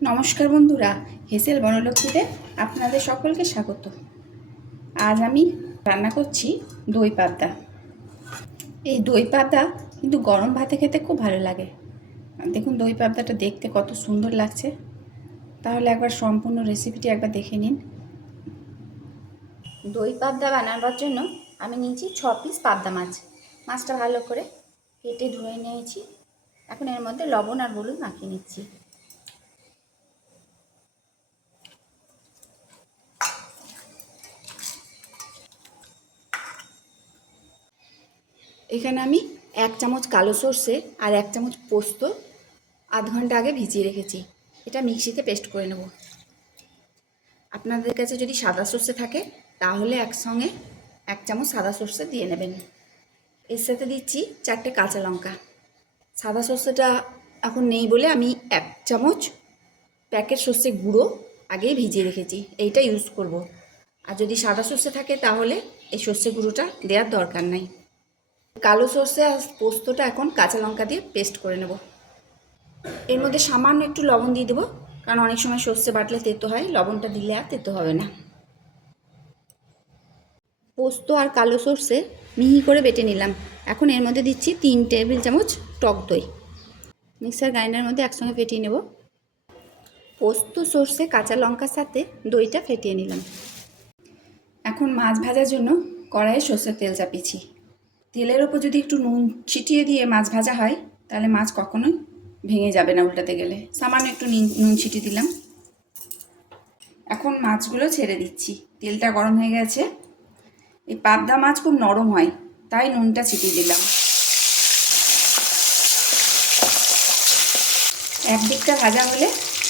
নমস্কার বন্ধুরা, হেসেল বনলক্ষ্মীতে আপনাদের সকলকে স্বাগত। আজ আমি রান্না করছি দই পাবদা। এই দই পাবদা কিন্তু গরম ভাতে খেতে খুব ভালো লাগে। দেখুন দই পাবদাটা দেখতে কত সুন্দর লাগছে। তাহলে একবার সম্পূর্ণ রেসিপিটি একবার দেখে নিন। দই পাবদা বানাবার জন্য আমি নিয়েছি 6 পিস পাবদা মাছ। মাছটা ভালো করে কেটে ধুয়ে নিয়েছি। এখন এর মধ্যে লবণ আর হলুদ মাখিয়ে নিচ্ছি। এখানে আমি 1 চামচ কালো সর্ষে আর 1 চামচ পোস্ত আধ ঘন্টা আগে ভিজিয়ে রেখেছি। এটা মিক্সিতে পেস্ট করে নেব। আপনাদের কাছে যদি সাদা সর্ষে থাকে তাহলে একসঙ্গে 1 চামচ সাদা সর্ষে দিয়ে নেবেন। এর সাথে দিচ্ছি 4টে কাঁচা লঙ্কা। সাদা সর্ষেটা এখন নেই বলে আমি 1 চামচ প্যাকেট সর্ষে গুঁড়ো আগেই ভিজিয়ে রেখেছি, এইটা ইউজ করব। আর যদি সাদা সর্ষে থাকে তাহলে এই সর্ষে গুঁড়োটা দেওয়ার দরকার নাই। কালো সর্ষে আর পোস্তটা এখন কাঁচা লঙ্কা দিয়ে পেস্ট করে নেব। এর মধ্যে সামান্য একটু লবণ দিয়ে দেবো, কারণ অনেক সময় সর্ষে বাটলে তেতো হয়, লবণটা দিলে আর তেতো হবে না। পোস্ত আর কালো সর্ষে মিহি করে বেটে নিলাম। এখন এর মধ্যে দিচ্ছি 3 টেবিল চামচ টক দই। মিক্সার গ্রাইন্ডারের মধ্যে একসঙ্গে ফেটিয়ে নেব। পোস্ত, সর্ষে, কাঁচা লঙ্কার সাথে দইটা ফেটিয়ে নিলাম। এখন মাছ ভাজার জন্য কড়াইয়ে সর্ষের তেল চাপিয়েছি। তেলের ওপর যদি একটু নুন ছিটিয়ে দিয়ে মাছ ভাজা হয় তাহলে মাছ কখনোই ভেঙে যাবে না উল্টাতে গেলে। সামান্য একটু নুন ছিটিয়ে দিলাম। এখন মাছগুলো ছেড়ে দিচ্ছি। তেলটা গরম হয়ে গেছে। এই পাবদা মাছ খুব নরম হয়, তাই নুনটা ছিটিয়ে দিলাম। এক দিকটা ভাজা হলে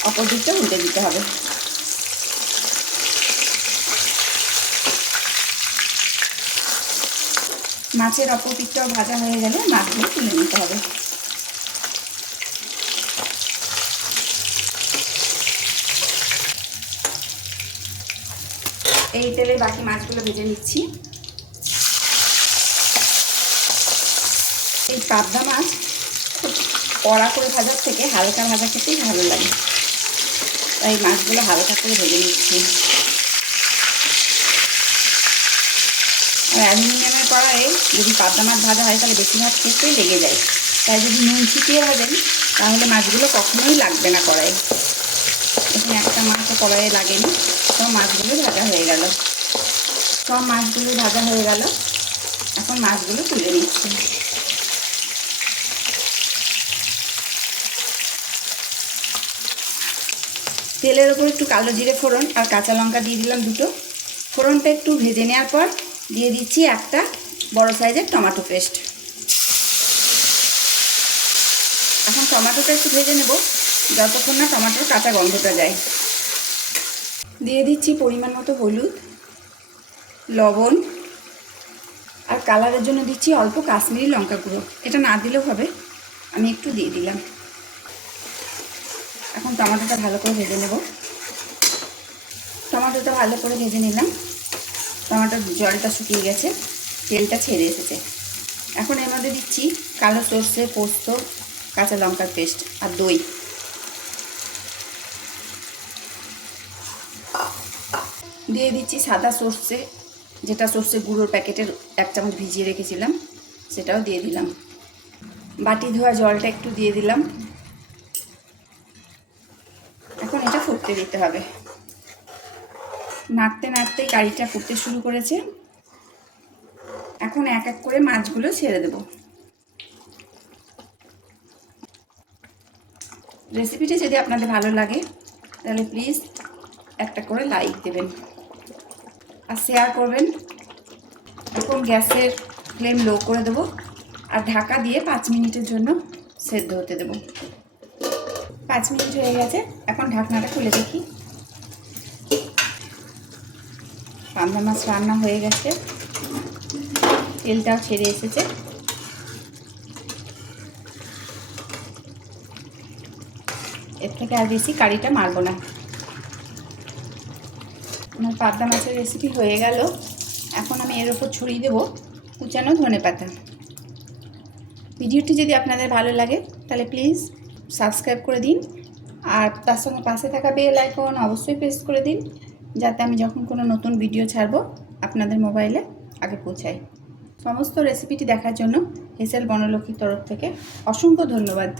অপর দিকটা উল্টে দিতে হবে। মাছের অপর দিকটাও ভাজা হয়ে গেলে মাছগুলো তুলে নিতে হবে। এই তেলে বাকি মাছগুলো ভেজে নিচ্ছি। এই পাবদা মাছ খুব কড়া করে ভাজার থেকে হালকা ভাজা খেতেই ভালো লাগে, তাই মাছগুলো হালকা করে ভেজে নিচ্ছি। আর অ্যালুমিনিয়ামের কড়াইয়ে যদি পাবদা মাছ ভাজা হয় তাহলে বেশিরভাগ ক্ষেত্রেই লেগে যায়, তাই যদি নুন ছিটিয়ে ভাজেন তাহলে মাছগুলো কখনোই লাগবে না কড়াইয়ে। এখানে একটা মাছও কড়াইয়ে লাগেনি। সব মাছগুলো ভাজা হয়ে গেল। এখন মাছগুলো তুলে নিচ্ছি। তেলের ওপর একটু কালো জিরে ফোড়ন আর কাঁচা লঙ্কা দিয়ে দিলাম 2টো। ফোড়নটা একটু ভেজে নেওয়ার পর দিয়ে দিচ্ছি একটা বড় সাইজের টমেটো পেস্ট। এখন টমেটোটা একটু ভেজে নেব যতক্ষণ না টমেটোর কাঁচা গন্ধটা যায়। দিয়ে দিচ্ছি পরিমাণ মতো হলুদ, লবণ আর কালারের জন্য দিচ্ছি অল্প কাশ্মীরি লঙ্কা গুঁড়ো। এটা না দিলেও হবে, আমি একটু দিয়ে দিলাম। এখন টমেটোটা ভালো করে ভেজে নেব। টমেটোটা ভালো করে ভেজে নিলাম। টমেটোর জলটা শুকিয়ে গেছে, তেলটা ছেড়ে এসেছে। এখন এর মধ্যে দিচ্ছি কালো সর্ষে, পোস্ত, কাঁচা লঙ্কার পেস্ট আর দই। দিয়ে দিচ্ছি সাদা সর্ষে, যেটা সর্ষে গুঁড়োর প্যাকেটের 1 চামচ ভিজিয়ে রেখেছিলাম, সেটাও দিয়ে দিলাম। বাটি ধোয়া জলটা একটু দিয়ে দিলাম। এখন এটা ফুটতে দিতে হবে। নাড়তে নাড়তেই কারিটা ফুটতে শুরু করেছে। এখন এক এক করে মাছগুলো ছেড়ে দেব। রেসিপিটা যদি আপনাদের ভালো লাগে তাহলে প্লিজ একটা করে লাইক দেবেন আর শেয়ার করবেন। এখন গ্যাসের ফ্লেম লো করে দেবো আর ঢাকা দিয়ে 5 মিনিটের জন্য সেদ্ধ হতে দেবো। 5 মিনিট হয়ে গেছে। এখন ঢাকনাটা খুলে দেখি। পাবদা মাছ রান্না হয়ে গেছে, তেলটাও ছেড়ে এসেছে। এর থেকে আর বেশি কারিটা মারবো না। আমার পাবদা মাছের রেসিপি হয়ে গেল। এখন আমি এর উপর ছড়িয়ে দেবো কুচানো ধনেপাতা। ভিডিওটি যদি আপনাদের ভালো লাগে তাহলে প্লিজ সাবস্ক্রাইব করে দিন আর তার সঙ্গে পাশে থাকা বেল আইকন অবশ্যই প্রেস করে দিন, যাতে আমি যখন কোনো নতুন ভিডিও ছাড়বো আপনাদের মোবাইলে আগে পৌঁছায়। সমস্ত রেসিপিটি দেখার জন্য হেসেল বনলক্ষ্মীর তরফ থেকে অসংখ্য ধন্যবাদ।